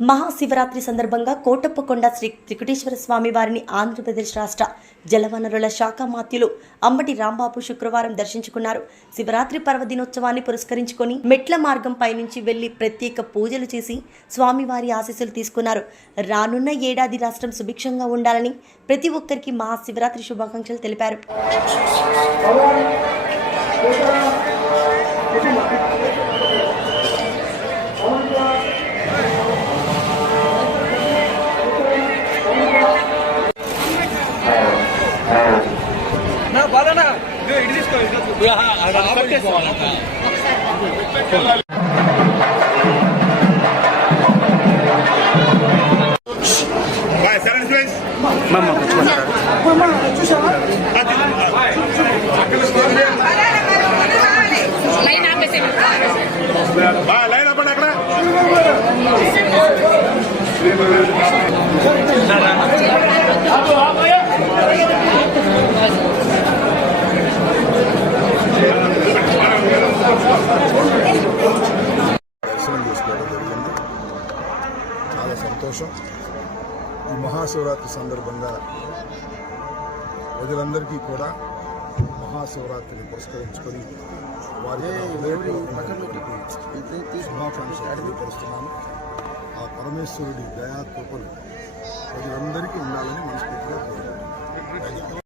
మహాశివరాత్రి సందర్భంగా కోటప్పకొండ శ్రీ త్రికుటేశ్వర స్వామి వారిని ఆంధ్రప్రదేశ్ రాష్ట్ర జలవనరుల శాఖ మాత్యులు అంబటి రాంబాబు శుక్రవారం దర్శించుకున్నారు. శివరాత్రి పర్వదినోత్సవాన్ని పురస్కరించుకొని మెట్ల మార్గం పైనుంచి వెళ్ళి ప్రత్యేక పూజలు చేసి స్వామివారి ఆశీస్సులు తీసుకున్నారు. రానున్న ఏడాది రాష్ట్రం సుభిక్షంగా ఉండాలని ప్రతి ఒక్కరికి మహాశివరాత్రి శుభాకాంక్షలు తెలిపారు. ఇటు తీసుకో please. లైన్ ఆపేసే Vai, లైన్ అక్కడ. సంతోషం ఈ మహాశివరాత్రి సందర్భంగా ప్రజలందరికీ కూడా మహాశివరాత్రిని పురస్కరించుకొని వారి శుభాకాంక్షలు తెలియపరుస్తున్నాను ఆ పరమేశ్వరుడి దయాకృపలు ప్రజలందరికీ ఉండాలని మనస్ఫూర్తిగా కోరుకుంటున్నాను.